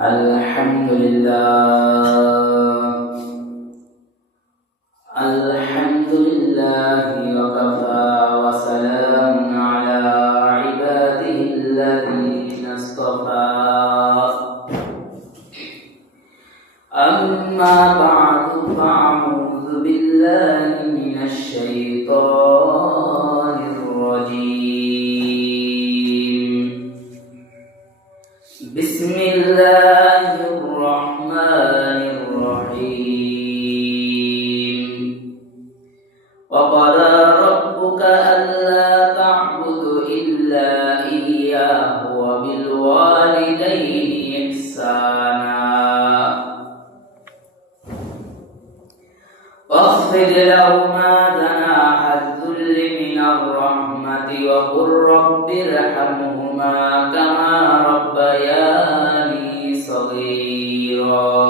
الحمد لله الحمد لله وكفى وسلام على عباده الذين اصطفى أما بعد فأعوذ بالله من الشيطان الرجيم بسم الله الرحمن الرحيم وقضى ربك ألا تعبدوا إلا إياه وبالوالدين إحسانا واخفض لهما جناح الذل من الرحمة وقل رب ارحمهما كما ربياني صغيرا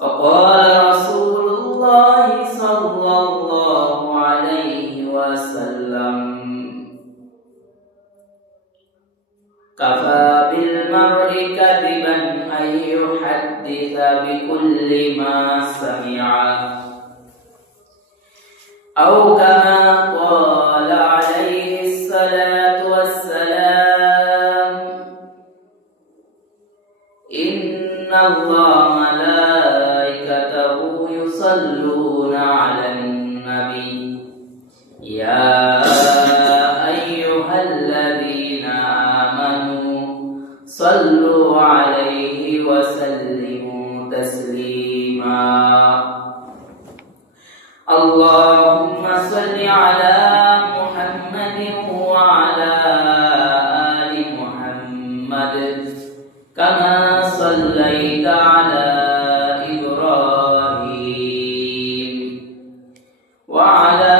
وقال رسول الله صلى الله عليه وسلم كفى بالمرء كذبا أن يحدث بكل ما سمع أو كما قال عليه الصلاة والسلام إن الله ملائكته يصلون على النبي يا أيها الذين آمنوا صلوا عليه وسلموا تسليما اللهم صل على محمد وعلى آل محمد كما صليت على إبراهيم وعلى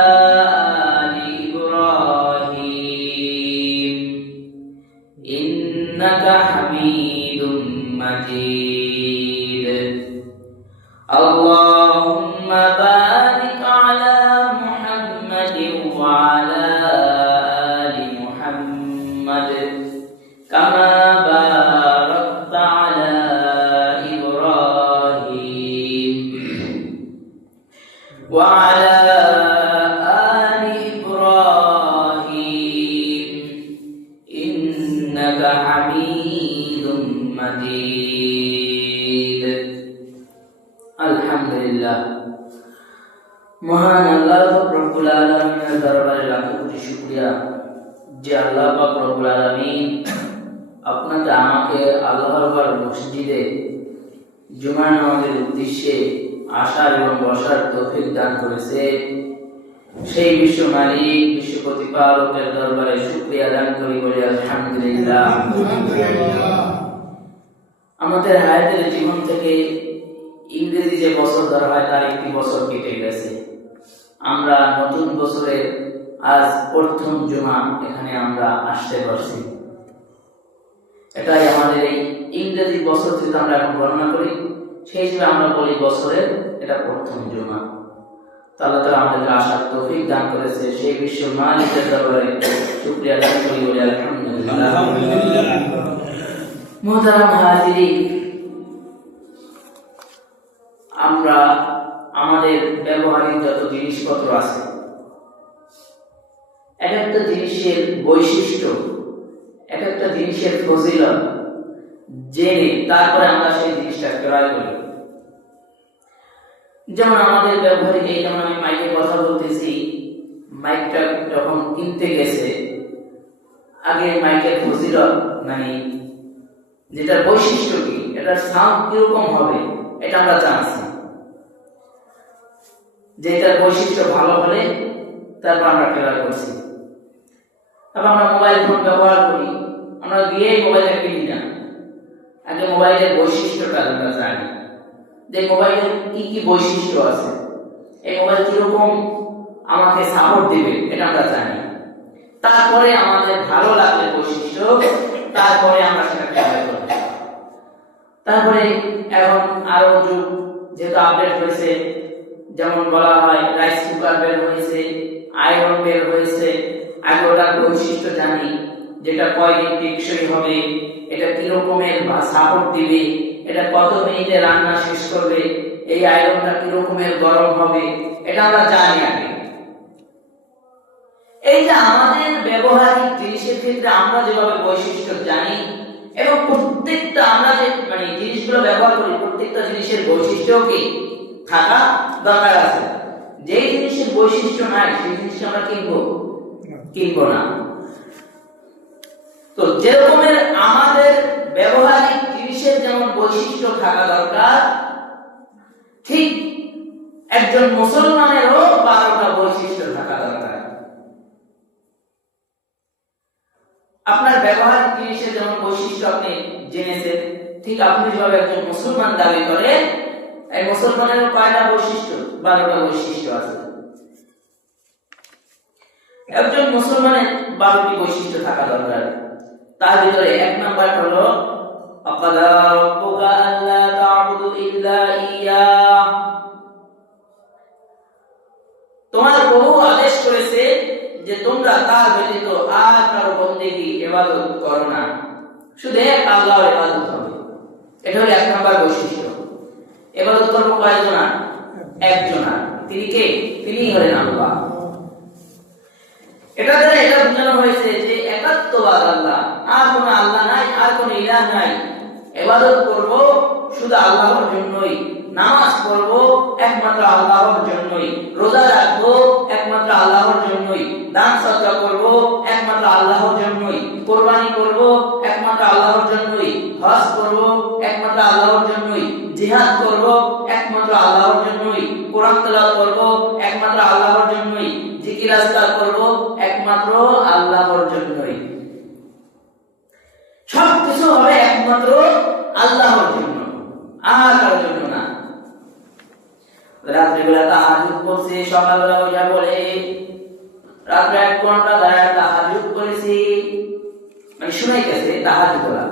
آل إبراهيم إنك حميد مجيد اللهم بارك على محمد وعلى آل محمد كما باركت على إبراهيم وعلى آل إبراهيم إنك حميد مجيد আলহামদুলিল্লাহ মহান আল্লাহ রব্বুল আলামিনের দরবারে লাখো কোটি শুকরিয়া যে আল্লাহ পাক রব্বুল আলামিন আপনাকে আমাকে আল্লাহর মসজিদে জুমার নামাজের উদ্দেশ্যে আসার এবং বসার তৌফিক দান করেছে সেই বিশ্ব মালিক বিশ্ব প্রতিপালকের দরবারে শুকরিয়া দান করি বলি আলহামদুলিল্লাহ। আমাদের হায়াতের জীবন থেকে ইংরেজি যে বছর ধরা হয় তার একটি বছর কেটে গেছে। আমরা নতুন বছরের আজ প্রথম জুমা এখানে আমরা আসতে পারছি। এটাই আমাদের এই ইংরেজি বছর যদি আমরা এখন গণনা করি সেই হিসেবে আমরা বলি বছরের এটা প্রথম জুমা। আল্লাহ তাআলা আমাদেরকে আসার তৌফিক দান করেছে সেই বিশ্ব মালিকের দরবারে শুকরিয়া দান করি বলি আলহামদুলিল্লাহ। মুহতারাম হাজিরিন, আমরা আমাদের ব্যবহারিক যত জিনিসপত্র আছে এক একটা জিনিসের বৈশিষ্ট্য এক একটা জিনিসের ফজিলত জেনে তারপরে আমরা সেই জিনিসটা ক্রয় করি। যেমন আমাদের ব্যবহারিক এই যেমন আমি মাইকে কথা বলতেছি, মাইকটা যখন কিনতে গেছে আগে মাইকের ফজিলত মানে যেটা বৈশিষ্ট্য কি, এটার সাউন্ড কিরকম হবে এটা আমরা জানছি। যেটার বৈশিষ্ট্য ভালো হলে তারপর আমরা ক্রয় করছি। তারপর আমরা মোবাইল ফোন ব্যবহার করি, আমরা গিয়ে মোবাইলটা কিনি না, আগে মোবাইলের বৈশিষ্ট্যটা আমরা জানি যে মোবাইলের কি কি বৈশিষ্ট্য আছে, এই মোবাইল কিরকম আমাকে সাপোর্ট দিবে এটা আমরা জানি। তারপরে আমাদের ভালো লাগলে বৈশিষ্ট্য, তারপরে আমরা সেটা ক্রয় করব। তারপরে এখন আরো যুগ যেহেতু আপডেট হয়েছে, যেমন বলা হয় রাইস কুকার বের হয়েছে, আয়রন বের হয়েছে, আগে ওটার বৈশিষ্ট্য জানি, যেটা কয়দিন টেকসই হবে, এটা কি রকমের সাপোর্ট দিবে, এটা কত মিনিটে রান্না শেষ করবে, এই আয়রনটা কি রকমের গরম হবে, এটা আমরা জানি আগে। এই যে আমাদের ব্যবহারিক জিনিসের ক্ষেত্রে আমরা যেভাবে বৈশিষ্ট্য জানি এবং প্রত্যেকটা আমরা যে জিনিসগুলো ব্যবহার করি, প্রত্যেকটা জিনিসের বৈশিষ্ট্য কি থাকা দরকার আছে। যেই জিনিসের বৈশিষ্ট্য নাই সেই জিনিসটা আমরা কিনবো না। তো যেরকমের আমাদের ব্যবহারিক জিনিসের যেমন বৈশিষ্ট্য থাকা দরকার, ঠিক একজন মুসলমানেরও 12টা বৈশিষ্ট্য থাকা দরকার। আপনার ব্যবহারিক জিনিসের যেমন বৈশিষ্ট্য আপনি জেনেছেন, ঠিক আপনি যেভাবে একজন মুসলমান দাবি করে, এই মুসলমানের কয়টা বৈশিষ্ট্য? 12টা বৈশিষ্ট্য আছে। একজন মুসলমানের 12টি বৈশিষ্ট্য থাকা দরকার। তার ভিতরে 1 নাম্বার হলো আকাদা রাব্বুকা আল্লা তা'বুদু ইল্লা ইয়্যাহ। তোমার প্রভু আদেশ করেছে যে তোমরা তার ব্যতীত আর কারো বন্দেগী ইবাদত করো না, শুধু এক আল্লাহর ইবাদত হবে। এটা হলো 1 নাম্বার বৈশিষ্ট্য। ইবাদত করব কয়জনা? একজনা। তিনি কে? তিনি হলেন আল্লাহ। এটা দ্বারা এটা বোঝানো হয়েছে যে একাত্মবাদ আল্লাহ, আর কোনো আল্লাহ নাই, আর কোনো ইলাহ নাই। ইবাদত করব শুধু আল্লাহর জন্যই, নামাজ পড়ব একমাত্র আল্লাহর জন্যই, রোজা রাখবো একমাত্র আল্লাহর জন্যই, দান সদকা করব একমাত্র আল্লাহর জন্যই, কুরবানি করব একমাত্র আল্লাহর জন্যই, হজ করব একমাত্র আল্লাহর জন্যই, জিহাদ করব একমাত্র আল্লাহর জন্যই, কোরআন তেলাওয়াত করব একমাত্র আল্লাহর জন্যই, জিকির আজকার করব একমাত্র আল্লাহর জন্যই। সবকিছু হবে একমাত্র আল্লাহর জন্য, আর কারোর জন্য না। রাত্রিবেলা তাহাজ্জুদ করছে, সকালবেলা ওইটা বলে রাত্রে 1 ঘন্টা দাঁড়ায় তাহাজ্জুদ করেছি, শুনাইতেছে তাহাজ্জুদ করা।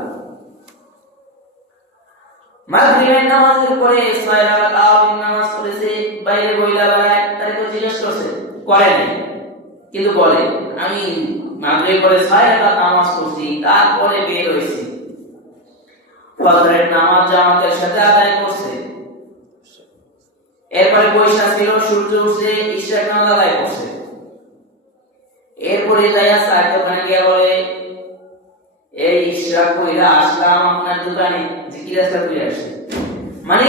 মাগরিবের নামাজের পরে 6 রাকাত তারাবির নামাজ পড়েছে, বাইরে বইলা বেড়ায়, তারে তো জিজ্ঞেস করছে, করে নাই, কিন্তু বলে আমি মাগরিবের পরে 6 রাকাত নামাজ পড়ছি, তারপরে বের হইছি। ফজরের নামাজ জামাতের সাথে আদায় করছে, এরপরে বৈশা ছিল, সূর্য উঠছে, ইশরাক নামাজ আদায় করছে। এরপরে যাইয়া চার দোকানে গিয়ে বলে এই ইশরাক কইরা আসলাম আপনার দোকানে, জিকির আজকার করে আসছে। মানে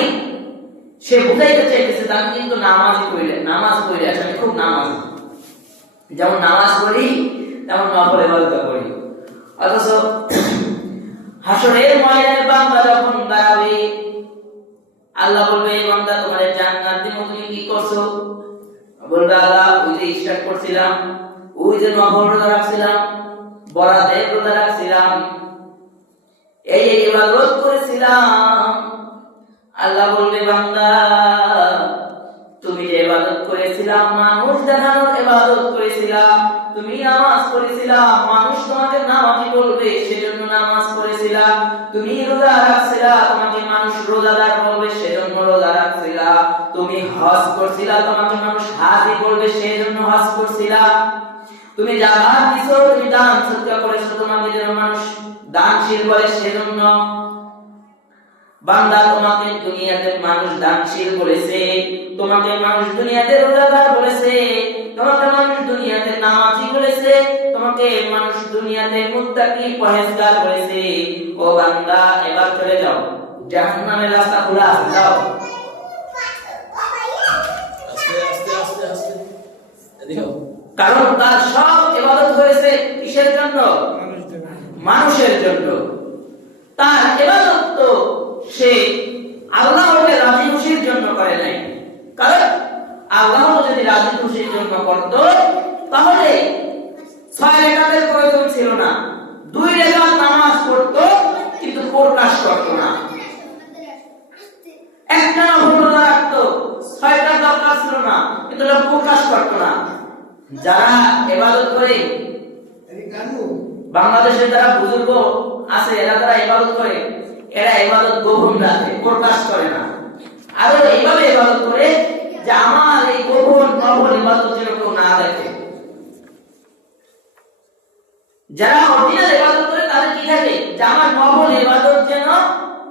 সে বুঝাইতে চাইতেছে আমি কিন্তু নামাজ পড়ে আসি, আমি খুব নামাজি, যেমন নামাজ পড়ি তেমন নফল ইবাদত করি। অথচ হাসরের ময়দানে বান্দা যখন দাঁড়াবে, আল্লাহ বলবে বান্দা তোমার জান্নাত দিব, তুমি কি করছো? বলবে আল্লাহ ওই যে ইশরাক করছিলাম, ওই যে নফল রোজা রাখছিলাম, বরাতের রোজা রাখছিলাম, এই ইবাদত করেছিলাম। আল্লাহ বলবে বান্দা তুমি যে ইবাদত করেছিলাম, মানুষ দেখানোর ইবাদত করেছিলাম, তুমি নামাজ পড়েছিলাম, মানুষ তোমাকে নামাজি বলবে সেজন্য নামাজ পড়েছিলাম, তুমি রোজা রাখছিলা, তোমাকে মানুষ রোজাদার বলবে সেজন্য রোজা রাখছিলা, তুমি হজ করছিলা, তোমাকে মানুষ হাজী বলবে সেজন্য হজ করছিলা, তুমি জাকাত দিছো, তুমি দান সদকা করেছো, তোমাকে যেন মানুষ দানশীল বলে সেজন্য। বান্দা তোমাকে দুনিয়াতে মানুষ দানশীল বলেছে, তোমাকে মানুষ দুনিয়াতে রোজাদার বলেছে, তোমাকে মানুষ দুনিয়াতে নামাজি বলেছে, তোমাকে মানুষ দুনিয়াতে মুত্তাকি পরহেজগার বলেছে। ও বান্দা এবার চলে যাও, জাহান্নামের রাস্তা খোলা আছে, যাও। কারণ তার সব ইবাদত হয়েছে কিসের জন্য? মানুষের জন্য। তার ইবাদত তো সে আল্লাহকে রাজি খুশির জন্য করে নাই। কারণ আল্লাহ যদি রাজি খুশির জন্য করত তাহলে 6 রাকাতের প্রয়োজন ছিল না, 2 রাকাত নামাজ পড়তো কিন্তু প্রকাশ করত না, একটা নফল রোজা রাখতো, 6টা দরকার ছিল না কিন্তু প্রকাশ করত না। যারা ইবাদত করে, বাংলাদেশে যারা বুজুর্গ আছে এরা যারা ইবাদত করে, এরা ইবাদত গোপন রাখে, প্রকাশ করে না। আর এইভাবে ইবাদত করে যে আমার এই গোপন নফল ইবাদত যেন কেউ না দেখে। যারা অরিজিনাল ইবাদত করে তাদের কি থাকে যে আমার নফল ইবাদত যেন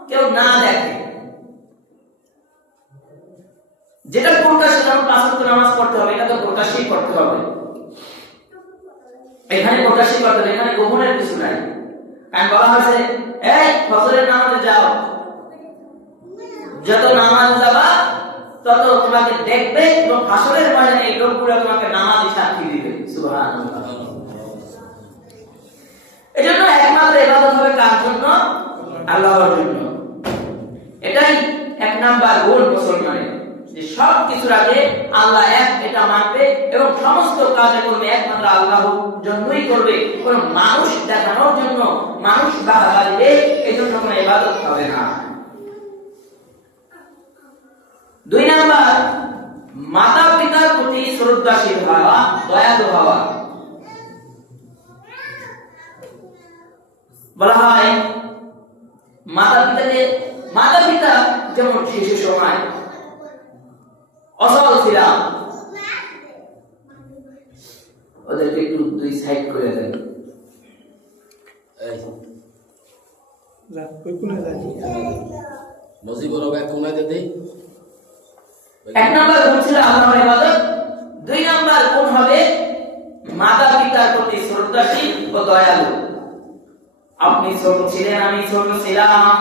কেউ না দেখে, যেটা প্রকাশ্যে যেমন 5 ওয়াক্ত নামাজ পড়তে হবে এটা তো প্রকাশ্যেই করতে হবে, এখানে প্রকাশ্যেই করতে হবে, এখানে গোপনের কিছু নাই। কারণ বলা হয়েছে এই ফজরের নামাজে যাও, যত নামাজ যাবা তত তোমাকে দেখবে এবং হাসরের ময়দানে এই লোকগুলো তোমাকে নামাজে সাক্ষী দিবে। সুবহানাল্লাহ। এজন্য একমাত্র ইবাদত হবে কার জন্য? আল্লাহর জন্য। এটাই এক নাম্বার গুণ মুসলমানের, যে সব কিছুর আগে আল্লাহ এক এটা মানবে এবং সমস্ত কাজে করবে একমাত্র আল্লাহর জন্যই করবে, কোনো মানুষ দেখানোর জন্য, মানুষ বাহবা দিবে এই জন্য কোনো ইবাদত হবে না। 2 নাম্বার মাতা পিতার প্রতি শ্রদ্ধাশীল হওয়া, দয়ালু হওয়া। বলা হয় মাতা পিতা যেমন শিশু সময় অসল ছিলাম, ওদেরকে একটু 2 সাইড করে দেন। এক নাম্বার গুণ ছিল আল্লাহর ইবাদত, 2 নাম্বার গুণ হবে মাতা পিতার প্রতি শ্রদ্ধাশীল ও দয়ালু। আপনি ছোট ছিলেন, আমি ছোট ছিলাম,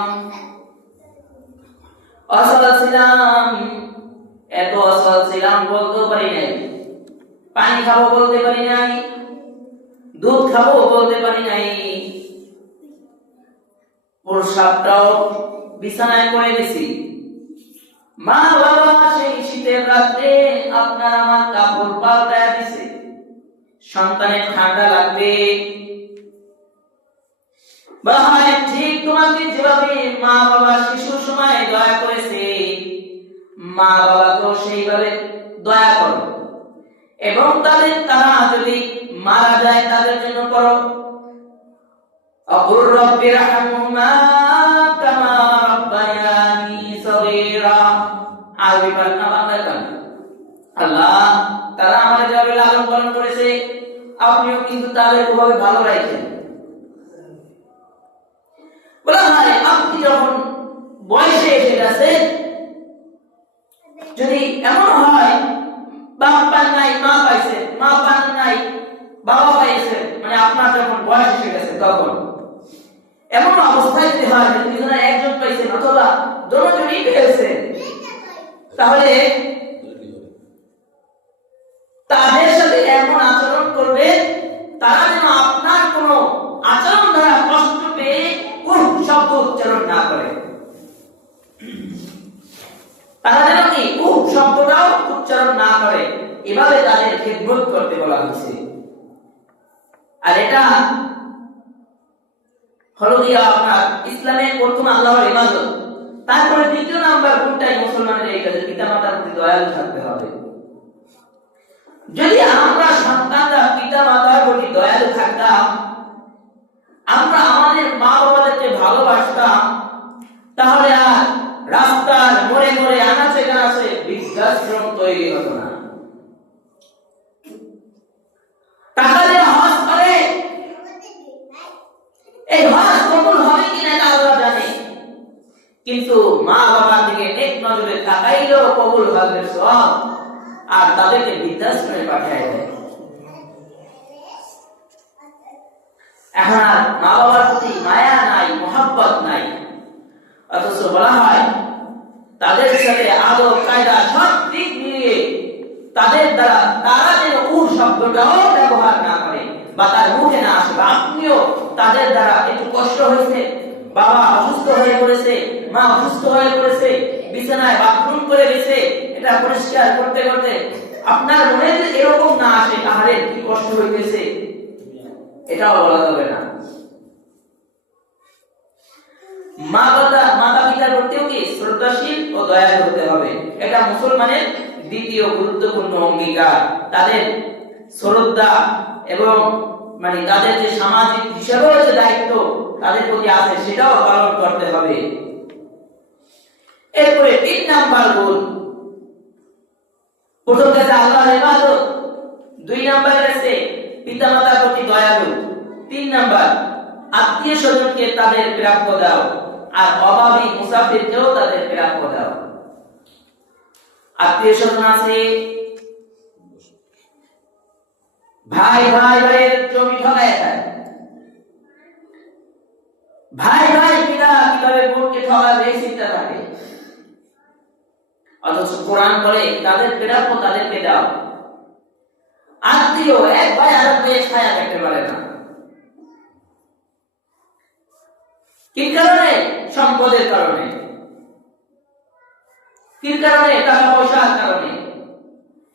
অসল ছিলাম, এত অসল ছিলাম বলতে পারি নাই, পানি খাবো বলতে পারি নাই, দুধ খাবো বলতে পারি নাই, প্রসাবটাও বিছানায় করে দিছি। মা বাবা সেই শীতের রাতে আপনার আমার কাপড় পাল্টায় দিছে, সন্তানের ঠান্ডা লাগবে। ঠিক তোমাকে যেভাবে মা বাবা শিশুর সময় দয়া করেছে, মা বাবাকেও সেইভাবে দয়া করো এবং তারা যদি মারা যায় তাদের জন্য করো। আকুর রাব্বিরহামহুমা কামা রাব্বায়ানি সগীরা। আরবি বাংলা বাংলা আল্লাহ তারা আমাদের যেভাবে লালন পালন করেছে আপনিও কিন্তু তাদের ওভাবে ভালো রাখেন। বলা হয় আপনি যখন বয়সে এসে গেছেন, যদি এমন হয় বাপ পান নাই মা পাইছে, মা পান নাই বাবা পাইছে, মানে আপনার যখন বয়স এসে গেছে তখন এমন অবস্থায় যদি হয় যে দুজনে একজন পাইছেন অথবা দুজনই পেয়েছে, তাহলে তাদের সাথে এমন আচরণ করবে তারা যেন আপনার কোনো আচরণ দ্বারা কষ্ট পেয়ে কোন শব্দ উচ্চারণ না করে, তারা যেন কি কোন শব্দটাও উচ্চারণ না করে, এভাবে তাদের খিদমত করতে বলা হয়েছে। আর এটা হলো গিয়া আপনার ইসলামের প্রথম আল্লাহর ইবাদত। তারপরে দ্বিতীয় নাম্বার গুণটাই মুসলমানের এইটা যে পিতামাতার প্রতি দয়ালু থাকতে হবে। যদি আমরা সন্তানরা পিতামাতার প্রতি দয়ালু থাকতাম, আমরা আমাদের মা বাবাদেরকে ভালোবাসতাম, তাহলে আর রাস্তার মোড়ে মোড়ে আনাচে কানাচে বৃদ্ধাশ্রম তৈরি হতো না। টাকা দিয়ে হজ করে, এই হজ কবুল হবে কিনা আল্লাহ জানে, কিন্তু মা বাবার দিকে এক নজরে তাকাইলেও কবুল হবে সব, আর তাদেরকে বৃদ্ধাশ্রমে পাঠিয়ে দেয়। এখন আর মা বাবার প্রতি মায়া নাই, মহব্বত নাই, অথচ বলা হয় তাদের সাথে আদব কায়দা সব দিক মিলিয়ে তাদের দ্বারা তারা যেন উহ শব্দটাও ব্যবহার না করে বা তার মুখে না আসে। আপনিও তাদের দ্বারা একটু কষ্ট হয়েছে, বাবা অসুস্থ হয়ে পড়েছে, মা অসুস্থ হয়ে পড়েছে, বিছানায় বাথরুম করে গেছে, এটা পরিষ্কার করতে করতে আপনার মনে যদি এরকম না আসে আহারে কি কষ্ট হইতেছে, এটাও বলা যাবে না। মাতা পিতার প্রতিও কি শ্রদ্ধাশীল ও দয়ালু হতে হবে, এটা মুসলমানের দ্বিতীয় গুরুত্বপূর্ণ অঙ্গীকার। তাদের শ্রদ্ধা এবং মানে তাদের যে সামাজিক হিসাবে যে দায়িত্ব তাদের প্রতি আছে সেটাও পালন করতে হবে। এরপরে 3 নাম্বার গুণ, প্রথম কাছে আল্লাহর ইবাদত, 2 নাম্বার কাছে পিতামাতার প্রতি দয়ালু, তিন নাম্বার, আত্মীয় স্বজনকে তাদের প্রাপ্য দাও, আর অভাবী মুসাফিরকেও তাদের প্রাপ্য দাও। আত্মীয় স্বজন আছে, ভাই ভাইয়ের জমি ঠকায় খায়, ভাই কিভাবে বোনকে ঠকাবে এই চিন্তা থাকে। অথচ কোরআন বলে তাদের প্রাপ্য তাদেরকে দাও। আত্মীয় এক ভাই আর এক ভাইয়ের ছায়া দেখতে পারে না। কি কারণে? সম্পদের কারণে। কি কারণে? টাকা পয়সার কারণে।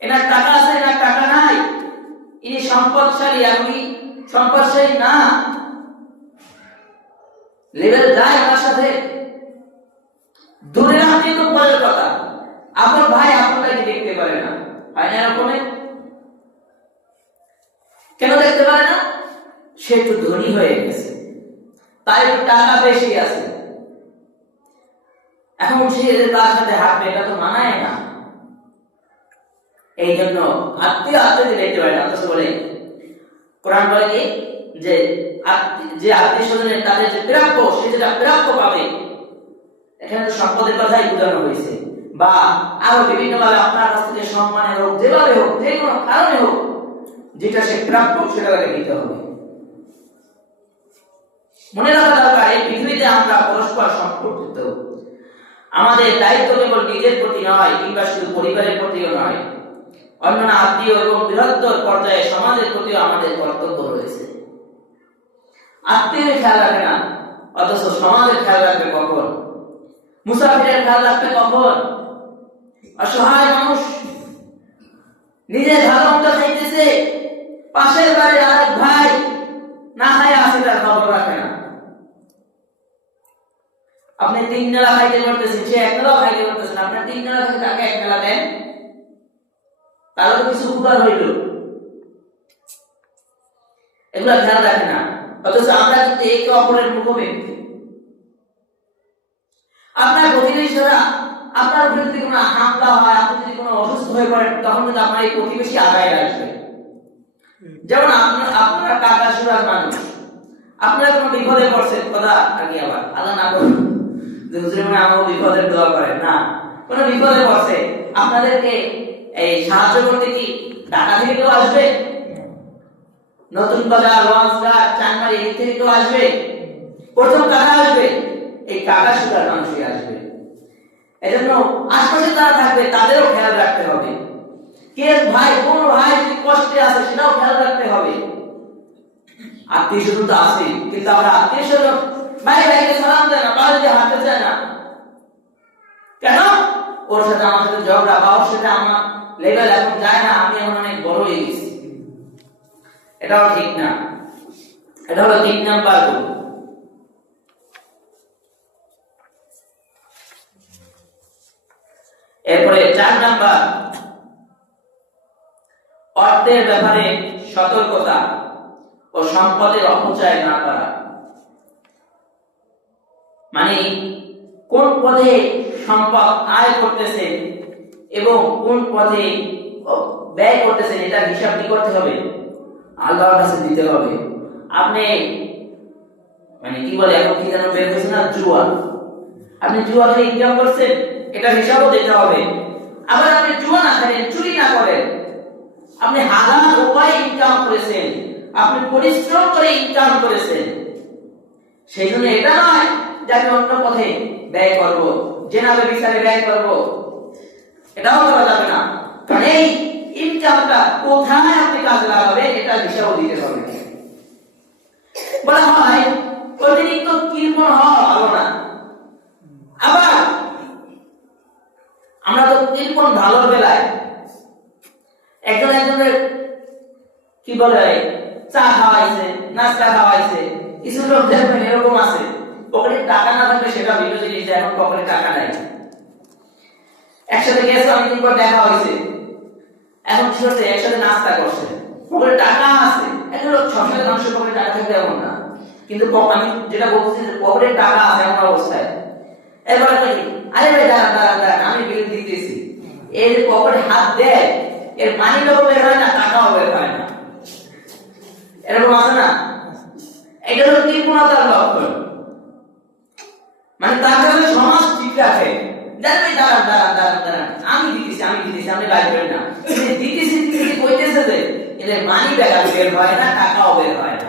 এনার টাকা আছে, এনার টাকা নাই, ইনি সম্পদশালী, আমি সম্পদশালী না, লেভেল যায় আমার সাথে। দূরে রাখতে তো পরের কথা, আপন ভাই আপনাকে দেখতে পারে না, হয় না এরকম? কেন দেখতে পারে না? সে একটু ধনী হয়ে গেছে, তার একটু টাকা বেশি আছে, এখন সে তার সাথে হাঁটবে, এটা তো মানায় না। এই জন্য আত্মীয় দেখতে পারে না। অথচ বলে কোরআন বলে কি, যে আত্মীয় স্বজনের তাদের যে প্রাপ্য, সে যেটা প্রাপ্য পাবে। এখানে তো সম্পদের কথাই বোঝানো হয়েছে, বা আরো বিভিন্ন ভাবে আপনার কাছ থেকে সম্মানের হোক, যেভাবে হোক, যে কোনো কারণে হোক, যেটা সে প্রাপ্য সেটা তাকে দিতে হবে। মনে রাখা দরকার, এই পৃথিবীতে আমরা পরস্পর সম্পর্কিত। আমাদের দায়িত্ব কেবল নিজের প্রতি নয়, কিংবা শুধু পরিবারের প্রতিও নয়, অন্যান্য আত্মীয় এবং বৃহত্তর পর্যায়ে সমাজের প্রতিও আমাদের কর্তব্য রয়েছে। আত্মীয় খেয়াল রাখে না, অথচ সমাজের খেয়াল রাখবে কখন? মুসাফিরের খেয়াল রাখবে কখন? অসহায় মানুষ নিজে ভালো মতো খাইতেছে, পাশের বাড়ির আরেক ভাই না খায় আসে, তার খবর রাখে না। আপনি 3 নেলা খাইতে পারতেছেন, সে 1 নেলা খাইতে পারতেছেন, আপনি 3 নেলা থেকে তাকে 1 নেলা দেন, তারও কিছু উপকার হইল, এগুলা খেয়াল রাখে না। অথচ আমরা কিন্তু একে অপরের মুখোমুখি। আপনার প্রতিবেশীরা আপনার উপরে যদি কোনো হামলা হয়, আপনি যদি কোনো অসুস্থ হয়ে পড়েন, তখন কিন্তু আপনার এই প্রতিবেশী আগায় আসবে। যেমন আপনারা কাকা সুরার মানুষ, আপনারা কোনো বিপদে পড়ছেন, কথা আগে আবার আল্লাহ না করুন যে হুজুর মনে আমাকে বিপদের দোয়া করেন না, কোনো বিপদে পড়ছে, আপনাদেরকে এই সাহায্য করতে কি ঢাকা থেকে কেউ আসবে? নতুন বাজার, লঞ্চঘাট, চানমারি এই থেকে কেউ আসবে? প্রথম কারা আসবে? এই কাকা সুরার মানুষই আসবে। এজন্য আশপাশে যারা থাকবে তাদেরও খেয়াল রাখতে হবে। কে ভাই, কোন ভাই যদি কষ্টে আছে সেটাও খেয়াল রাখতে হবে। আত্মীয় স্বজন তো আছে, কিন্তু আমরা আত্মীয় স্বজন ভাইকে সালাম দেয় না, বাড়িতে হাঁটতে চায় না কেন? ওর সাথে আমার সাথে ঝগড়া, বা ওর সাথে আমার লেভেল এখন যায় না, আমি এখন অনেক বড় হয়ে গেছি। এটাও ঠিক না। এটা হলো 3 নাম্বার গুণ। এরপরে 4 নাম্বার, অর্থের ব্যাপারে সতর্কতা ও সম্পদের অপচয় না করা। মানে কোন পথে সম্পদ আয় করতেছেন এবং কোন পথে ব্যয় করতেছেন, এটা হিসাব কি করতে হবে? আল্লাহর কাছে দিতে হবে। আপনি মানে কি বলে, এখন কি যেন বের হয়েছে না, জুয়া। আপনি জুয়া খেলে ইনকাম করছেন, এটা হিসাবও দিতে হবে। আবার আপনি জুয়া না খেলেন, চুরি না করেন, আপনি হালাল উপায়ে ইনকাম করেছেন, আপনি পরিশ্রম করে ইনকাম করেছেন, সেই জন্য এটা নয় যে আমি অন্য পথে ব্যয় করব, জেনাবে বিচারে ব্যয় করব, এটাও করা যাবে না। কারণ এই ইনকামটা কোথায় আপনি কাজে লাগাবেন, এটা হিসাবও দিতে হবে। বলা হয় অতিরিক্ত কৃপণ হওয়া ভালো না। আবার আমরা তো কৃপণ ভালোর বেলায় একজনের কি বলে চা খাওয়াইছে, নাস্তা খাওয়াইছে, কিছু লোক দেখবেন এরকম আছে, পকেটে টাকা না থাকলে সেটা ভিন্ন জিনিস, এখন পকেটে টাকা নাই, একসাথে গেছে, অনেকদিন পর দেখা হয়েছে, এখন কি হচ্ছে, একসাথে নাস্তা করছে, পকেটে টাকা আছে। এখন লোক সবসময় মানুষের পকেটে টাকা থাকবে এমন না, কিন্তু আমি যেটা বলছি পকেটে টাকা আছে এমন অবস্থায় এবার কি, আরে ভাই দাঁড়ান আমি বিল দিতেছি, এর পকেটে হাত দেয়, এর মানি লোক বের হয় না, টাকাও বের হয় না, এরকম আছে না? এটা হলো কৃপণতার লক্ষণ। মানে তার কাছে সমাজ ঠিক রাখে, জানবে দাঁড়ান দাঁড়ান দাঁড়ান দাঁড়ান, আমি দিতেছি আপনি বাইরে না, দিতেছি কইতেছে যে এদের মানি ব্যাগ বের হয় না, টাকাও বের হয় না।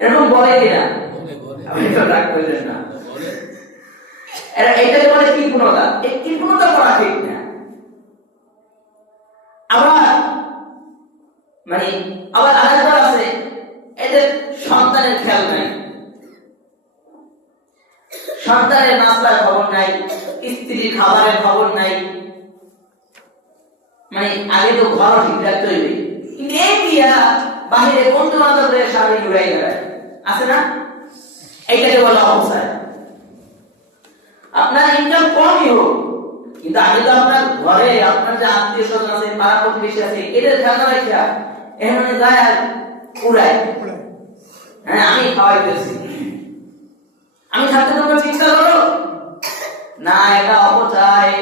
এরকম বলে কিনা? আপনি তো রাগ করলেন না। এটাকে বলে কৃপণতা। এই কৃপণতা করা ঠিক না। আবার আরেকবার আছে, এদের সন্তানের খেয়াল নাই, সন্তানের নাস্তার খবর নাই, স্ত্রীর খাবারের খবর নাই। আগে তো ঘর ঠিক রাখতে হইবে, কিন্তু এই দিয়া বাহিরে বন্ধু বান্ধবদের সামনে ঘুরাই বেড়ায়, আছে না? এইটাকে বলা অবস্থায়। আপনার ইনকাম কমই হোক, কিন্তু আগে তো আপনার ঘরে আপনার যে আত্মীয় স্বজন আছে, পাড়া প্রতিবেশী আছে, এদের খেয়াল রাখা এখানে যায় আর উড়ায়। হ্যাঁ, আমি খাওয়াইতেছি, আমি থাকতে তোমার চিন্তা করো না, এটা অপচয়।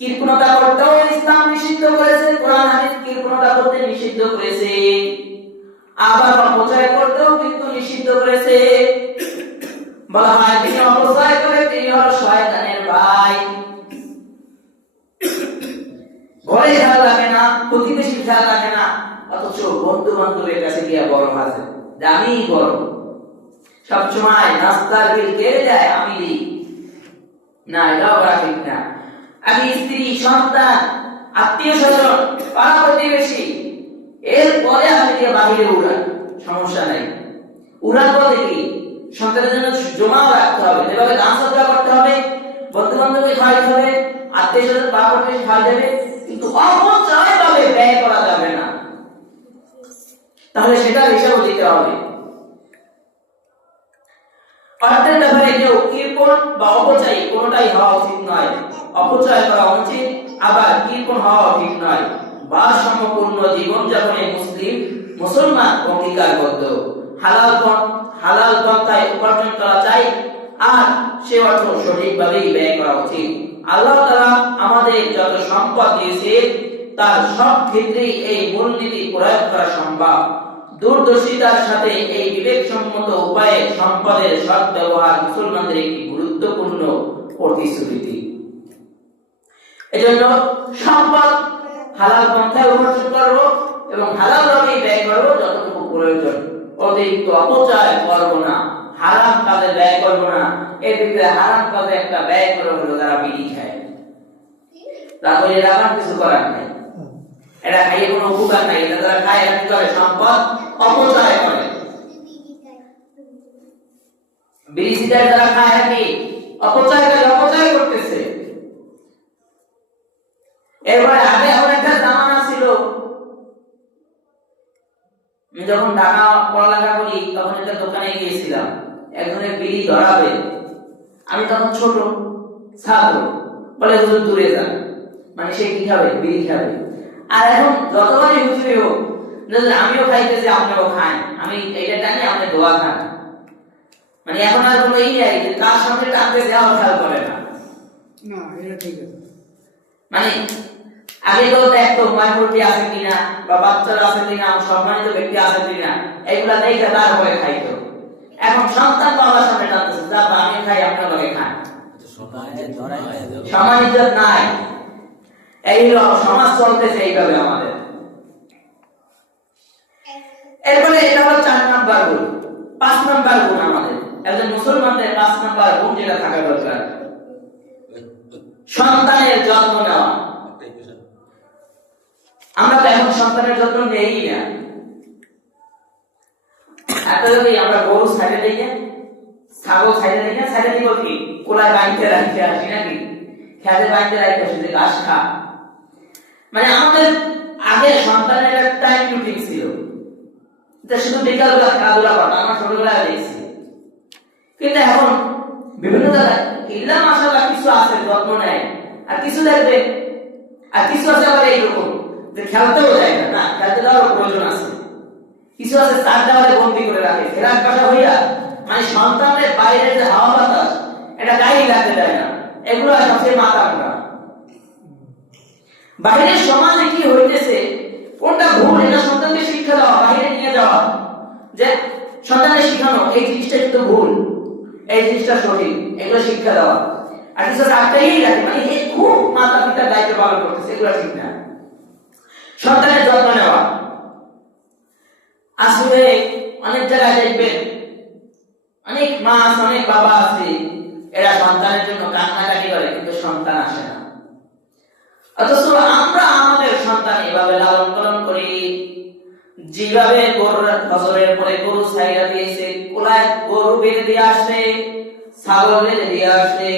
কৃপণতা করতেও ইসলাম নিষিদ্ধ করেছে, কোরআন হাদিস কৃপণতা করতে নিষিদ্ধ করেছে, আবার অপচয় করতেও কিন্তু নিষিদ্ধ করেছে। বলা হয় যিনি অপচয় করে তিনি হলো শয়তানের ভাই। ঘরে খেয়াল রাখে না, প্রতিবেশীর খেয়াল রাখে না, অথচ বন্ধু বান্ধবের কাছে গিয়ে বড় হাসে, আমি বড়, সবসময় নাস্তার বিল কে দেয়, আমি দিই না, এটাও করা ঠিক না। আমি স্ত্রী, সন্তান, আত্মীয় স্বজন, পাড়া প্রতিবেশী, এরপরে আমি দিয়ে বাহিরে উড়ান, সমস্যা নাই। উড়ান বলতে কি, সন্তানের জন্য জমাও রাখতে হবে, এভাবে দান সদকা করতে হবে, বন্ধু বান্ধবকে খাওয়াইতে হবে, আত্মীয় স্বজন পাড়া প্রতিবেশী খাওয়াতে হবে, কিন্তু অপচয় ভাবে ব্যয় করা যাবে না। তাহলে সেটার হিসাব দিতে হবে। অর্থের ব্যাপারে কেউ কৃপণ বা অপচয় কোনটাই হওয়া উচিত নয়। অপচয় করা উচিত, আবার কৃপণ হওয়া ঠিক নয়। ভারসাম্যপূর্ণ জীবনযাপনে মুসলমান অঙ্গীকারবদ্ধ। হালাল পন্থায় উপার্জন করা চাই, আর সে অর্থ সঠিকভাবেই ব্যয় করা উচিত। আল্লাহ তাআলা আমাদের যত সম্পদ দিয়েছে তার সব ক্ষেত্রেই এই মূলনীতি প্রয়োগ করা সম্ভব। দূরদর্শিতার সাথে এই বিবেকসম্মত উপায়ে সম্পদের সদ্ব্যবহার মুসলমানদের একটি গুরুত্বপূর্ণ প্রতিশ্রুতি। এজন্য সম্পদ হালাল পন্থায় উপার্জন করব এবং হালালভাবে ব্যয় করব যতটুকু প্রয়োজন। অতিরিক্ত অপচয় করব না, হারাম কাজে ব্যয় করব না। এর ভিতরে হারাম কাজে একটা ব্যয় করা হলো যারা বিড়ি খায়, তাহলে এরা কিছু করার নাই, এটা খাইয়ে কোনো উপকার নাই। এটা যারা খায় এরা কি করে, সম্পদ অপচয় করে। বিড়ি সিগারেট যারা খায় এরা কি অপচয় করতেছে। এরপরে আগে এমন একটা জামানা ছিল, আমি যখন ঢাকা পড়ালেখা করি তখন একটা দোকানে গিয়েছিলাম, একজনের বিড়ি ধরাবে, আমি তখন ছোট ছাত্র, বলে হুজুর দূরে যান, সে কি খাবে, বিড়ি খাবে। আর এখন যতবারই হুজুরে হোক, আমিও খাইতেছি আপনিও খান, আমি এইটা টানি আপনি দোয়া খান, এখন আর কোনো এই নাই যে তার সামনে টানতে যাওয়া খেয়াল করে না। এটা ঠিক আছে। আগে তো দেখতো মাইক্রোটি আছে কিনা বা বাচ্চারা আছে কিনা, সম্মানিত ব্যক্তি আছে কিনা, এগুলা দেখে তারপরে খাইতো। এখন সন্তান বাবার সামনে টানতেছে, বাবা আমি খাই আপনার লগে খান, সম্মান ইজ্জত নাই। এই সমাজ চলতেছে এইভাবে আমাদের। এরপরে এটা হলো 4 নাম্বার গুণ। 5 নাম্বার গুণ আমাদের একজন মুসলমানদের 5 নাম্বার গুণ যেটা থাকা দরকার, সন্তানের যত্ন নেওয়া। আমরা তো এখন সন্তানের যত্ন নেই না। একটা যদি আমরা গরু ছাড়ে দিই না, ছাগল ছাড়ে দিই না, ছাড়ে দিব কি কোলায় বাইতে রাখতে আসি নাকি, খেতে বাইতে রাখতে আসি যে ঘাস খা। আমাদের আগে সন্তানের একটা টাইম রুটিন ছিল, শুধু বিকালবেলা খেলাধুলা করা, আমরা ছোটবেলায় দেখছি। কিন্তু এখন বিভিন্ন জায়গায় ইল্লা মাশাআল্লাহ কিছু আছে যত্ন নেয়, আর কিছু দেখবে, আর কিছু আছে আবার এইরকম যে খেলতেও যায় না, খেলতে যাওয়ার প্রয়োজন আছে। কিছু আছে চার দেওয়ালে বন্দি করে রাখে, ফেরাক বাসা হইয়া সন্তানের বাইরে যে হাওয়া বাতাস এটা গায়ে লাগতে দেয় না। এগুলো সবচেয়ে মাথা মোটা। বাইরের সমাজে কি হইতেছে কোনটা ভুল এটা সন্তানকে শিক্ষা দেওয়া, বাইরে নিয়ে যাওয়া, যে সন্তানকে শিখানো এই জিনিসটা কিন্তু ভুল, এই জিনিসটা সঠিক, এগুলো শিক্ষা দেওয়া। আর কিছু আটকাইয়েই রাখে, মানে এই খুব মাতা পিতার দায়িত্ব পালন করতেছে, এগুলো ঠিক না। সন্তানের যত্ন নেওয়া, আসলে অনেক জায়গায় দেখবেন অনেক মা আছে, অনেক বাবা আছে, এরা সন্তানের জন্য কান্নাকাটি করে কিন্তু সন্তান আসে না। অথচ আমরা আমাদের সন্তান এভাবে লালন পালন করি, যেভাবে গরুর ফজরের পরে গরু ছাইরা দিয়েছে, কোলায় গরু বেঁধে দিয়ে আসে, ছাগল বেঁধে দিয়ে আসে,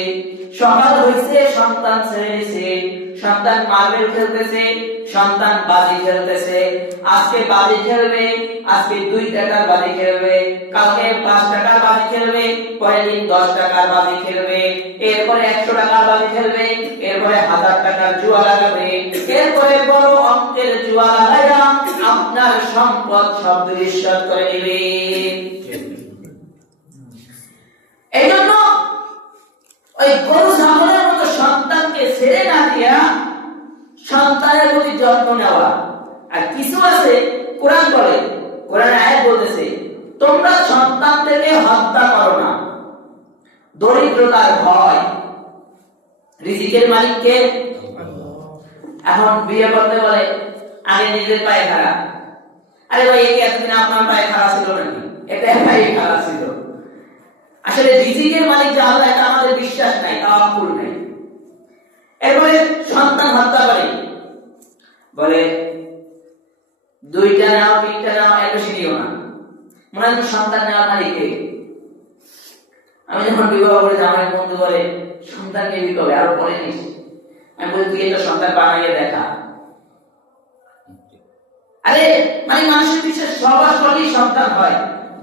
সকাল হয়েছে সন্তান ছেড়ে দিয়েছে, সন্তান মার্বেল খেলতেছে, সন্তান বাজি খেলতেছে, আজকে বাজি খেলবে, আজকে 2 টাকার বাজি খেলবে, কালকে 5 টাকার বাজি খেলবে, পরের দিন 10 টাকার বাজি খেলবে, এরপরে 100 টাকার বাজি খেলবে, এরপরে 1000 টাকার জুয়া লাগাবে, এরপরে বড় অঙ্কের জুয়া লাগাইয়া আপনার সম্পদ সব দুলিশাত করে নেবে। এইজন্য ওই গরু ছাগলের মতো সন্তানকে ছেড়ে না দিয়া সন্তানের প্রতি যত্ন নেওয়া। আর কিছু আছে কোরআন বলে, কোরআনে আয়াত বলতেছে তোমরা সন্তানদেরকে হত্যা করো না, দরিদ্রতার ভয়, রিজিকের মালিককে। এখন বিয়ে করতে বলে আগে নিজের পায়ে খাড়া, আরে ভাই একে এতদিন আপনার পায়ে খাড়া ছিল নাকি, এটা পায়ে খাড়া ছিল। আসলে রিজিকের মালিক যে আল্লাহ, এটা আমাদের বিশ্বাস নাই, তাওয়াক্কুল নাই। এরপরে সন্তান হত্যা করে, বলে 2টা নাও 3টা নাও, এত সিরিও না, মনে হয় সন্তান নেওয়ার মালিকে। আমি যখন বিবাহ করেছি আমার বন্ধু বলে সন্তান নিবি কবে, আরো পরে নিস। আমি বলি তুই একটা সন্তান বানাইয়ে দেখা। আরে মানে মানুষের পিছনে সবার সবই সন্তান হয়।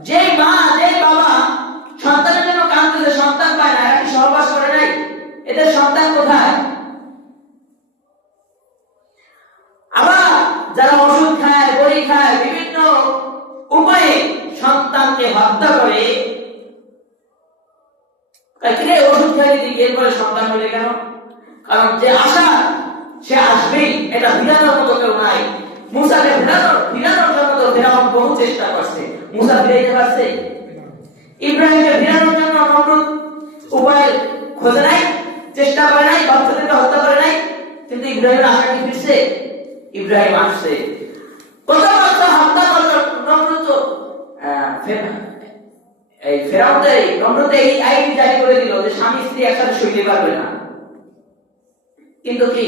যে মা যে বাবা সন্তানের জন্য কাঁদতেছে, সন্তান পায় না, এরা কি সহবাস করে নাই? এদের সন্তান কোথায়? আবার যারা ওষুধ খায়, বড়ি খায়, বিভিন্ন উপায়ে সন্তানকে হত্যা করে, ওষুধ খাইয়ে দিকে এরপরে সন্তান হলে কেন? কারণ যে আশা সে আসবেই, এটা ফিরানোর মতো কেউ নাই। মুসাকে ফিরানোর জন্য তো ফেরাউন বহু চেষ্টা করছে, মুসা ফিরাইতে পারছে? ইব্রাহিমকে ফিরানোর জন্য নমরুদ উপায় খোঁজে নাই, চেষ্টা করে নাই, বাচ্চাদেরকে হত্যা করে নাই, কিন্তু ইব্রাহিমের আশা কি ফিরছে? ইব্রাহিম আসছে, কত বাচ্চা হত্যা করলো নমরুদ। এই ফেরাউনটাই নমরুদ এই আইন জারি করে দিল যে স্বামী স্ত্রী একসাথে শুইতে পারবে না। কিন্তু কি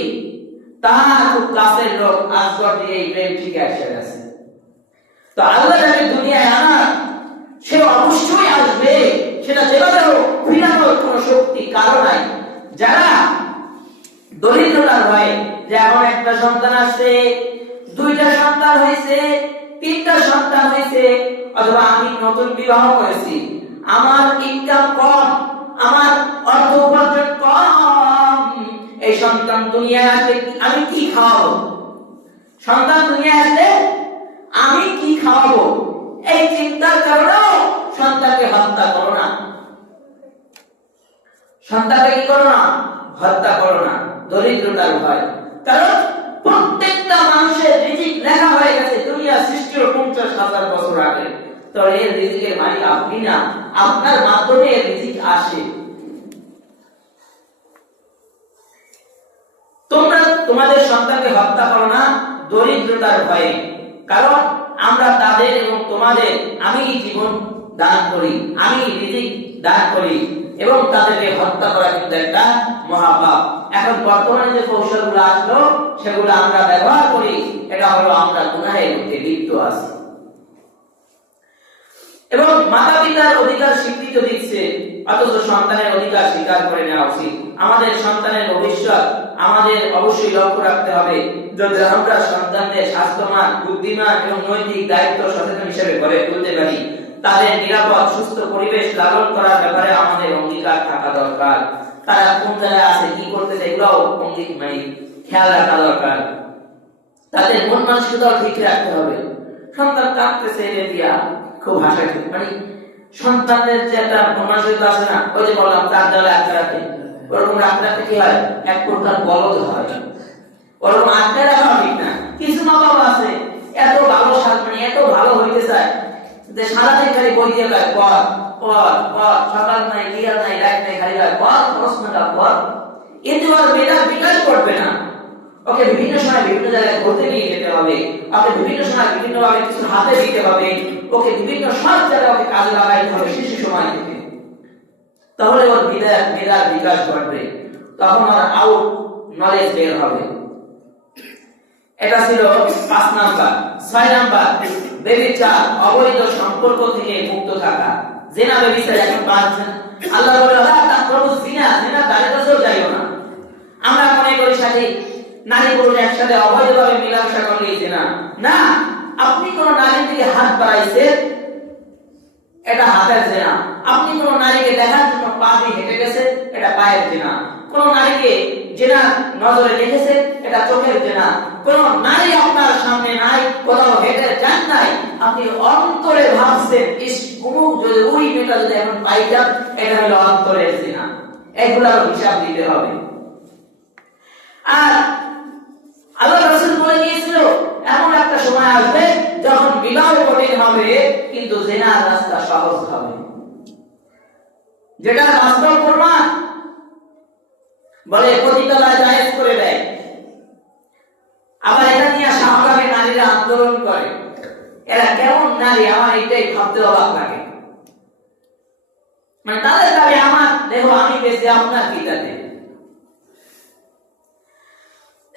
তার খুব কাছের লোক আসগর দিয়ে ইব্রাহিম ঠিকই এসে গেছে। তো আল্লাহ যাকে দুনিয়ায় আনা, সে অবশ্যই আসবে, সেটা যেভাবে হোক ফিরানোর কোন শক্তি কারো নাই। যারা দরিদ্রতার ভয়ে, যে এখন একটা সন্তান আসছে, 2টা সন্তান হয়েছে, 3টা সন্তান হয়েছে, অথবা আমি নতুন বিবাহ করেছি, আমার ইনকাম কম, আমার অর্থ উপার্জন কম, এই সন্তান দুনিয়ায় আসলে আমি কি খাওয়াবো? সন্তান দুনিয়ায় আসলে আমি কি খাওয়াবো? এই চিন্তার কারণে সন্তানকে হত্যা করো না, সন্তানকে কি করো না? হত্যা করো না, দরিদ্রতার ভয়। কারণ প্রত্যেকটা মানুষের রিজিক লেখা হয়ে গেছে দুনিয়া সৃষ্টির 50,000 বছর আগে। তো এর রিজিকের মালিক আপনি না, আপনার মাধ্যমে এর রিজিক আসে। তোমরা তোমাদের সন্তানকে হত্যা করো না দরিদ্রতার ভয়ে, কারণ আমরা তাদের এবং তোমাদের, আমি জীবন দান করি, আমি রিজিক দান করি, এবং তাদেরকে হত্যা করা কিন্তু একটা মহাপাপ। এখন বর্তমানে যে কৌশলগুলো আসলো সেগুলো আমরা ব্যবহার করি, এটা হলো আমরা গুনাহের মধ্যে লিপ্ত আছি। এবং মাতা পিতার অধিকার স্বীকৃতি দিচ্ছে, অথচ সন্তানের অধিকার স্বীকার করে নেওয়া উচিত। আমাদের সন্তানের ভবিষ্যৎ আমাদের অবশ্যই লক্ষ্য রাখতে হবে। যদি আমরা সন্তানদের স্বাস্থ্যবান, বুদ্ধিমান এবং নৈতিক দায়িত্ব সচেতন হিসেবে গড়ে তুলতে পারি, তাদের নিরাপদ সুস্থ পরিবেশ লালন করার ব্যাপারে আমাদের অঙ্গীকার থাকা দরকার। তারা কোন জায়গায় আছে, কি করতেছে, এগুলোও খেয়াল রাখা দরকার। তাদের মন মানসিকতাও ঠিক রাখতে হবে। সন্তান কাঁদতেছে, এটা দিয়া খুব হাসা, মানে সন্তানদের যে একটা মন মানসিকতা আছে না, ওই যে বললাম 4 দেওয়ালে 1 রাখে, ওরকম রাখতে রাখতে কি হয়, এক প্রকার বলদ হয়। ওরকম আটকে রাখা ঠিক না। কিছু মা বাবা আছে এত ভালো মানে এত ভালো হইতে চায় যে সারাদিন খালি বই দিয়ে গায় পড় পড় পড়, সকাল নাই বিকাল নাই রাত নাই খালি গায় পড়, প্রশ্নটা পড়, এতে ওর মেধার বিকাশ করবে না। ওকে বিভিন্ন সময় বিভিন্ন জায়গায় ঘুরতে নিয়ে যেতে হবে, ওকে বিভিন্ন সময় বিভিন্ন ভাবে কিছু হাতে দিতে হবে, ওকে বিভিন্ন সব জায়গায় ওকে কাজে লাগাইতে হবে শিশু সময় থেকে। তাহলে ওর মেধার বিকাশ ঘটবে, তখন ওর আউট নলেজ বের হবে। এটা ছিল 5 নাম্বার। 6 নাম্বার, ব্যভিচার, অবৈধ সম্পর্ক থেকে মুক্ত থাকা। জিনা ব্যভিচার এখন পাচ্ছেন, আল্লাহ বলে আল্লাহ তাকরাবু জিনা, জিনা ধারে কাছেও যাইও না। আমরা মনে করি সাথে নারী পুরুষ একসাথে অবৈধভাবে মেলামেশা করলেই জিনা। না, আপনি কোন নারীর দিকে হাত বাড়াইছেন, এটা হাতের জিনা। আপনি কোন নারীকে দেখার জন্য পা দিয়ে হেঁটে গেছেন, এটা পায়ের জিনা। কোন নারীকে জিনা নজরে দেখেছেন, এটা চোখের জিনা। কোন নারী আপনার সামনে নাই, কোথাও হেঁটে যান নাই, আপনি অন্তরে ভাবছেন ইস অমুক যদি ওই মেয়েটা যদি এখন পাইতাম, এটা হলো অন্তরের জিনা। এগুলার হিসাব দিতে হবে। আর আল্লাহ রাসূল বলে গিয়েছিল এমন একটা সময় আসবে যখন বিবাহ কঠিন হবে কিন্তু জিনার রাস্তা সহজ হবে, যেটা বাস্তব প্রমাণ। বলে পতিতালয় জায়েজ করে দেয়, আবার এটা নিয়ে সাহাবাকে নারীরা আন্দোলন করে। এরা কেমন নারী, আমার এটাই ভাবতে অবাক লাগে। মানে তাদের দাবি আমার দেহ আমি বেঁচে, আপনার কি তাতে?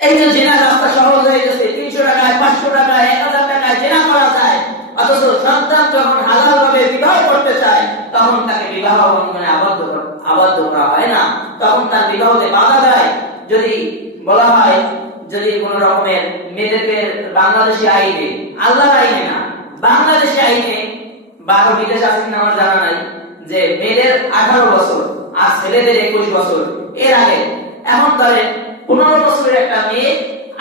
এই যে জেনার রাস্তা সহজ হয়ে গেছে, 300 টাকায় 500 টাকায় 1000 টাকায় জেনা করা যায়, অথচ সন্তান যখন হালাল ভাবে বিবাহ করতে চায় তখন তাকে বিবাহ বন্ধনে আবদ্ধ করা হয় না, তখন তার বিবাহতে বাধা দেয়। যদি বলা হয়, যদি কোন রকমের মেয়েদেরকে বাংলাদেশি আইনে, আল্লাহর আইনে না, বাংলাদেশি আইনে, বারো বিদেশ আছে কিনা আমার জানা নাই, যে মেয়েদের 18 বছর আর ছেলেদের 21 বছর, এর আগে এখন তাহলে 15 বছরের একটা মেয়ে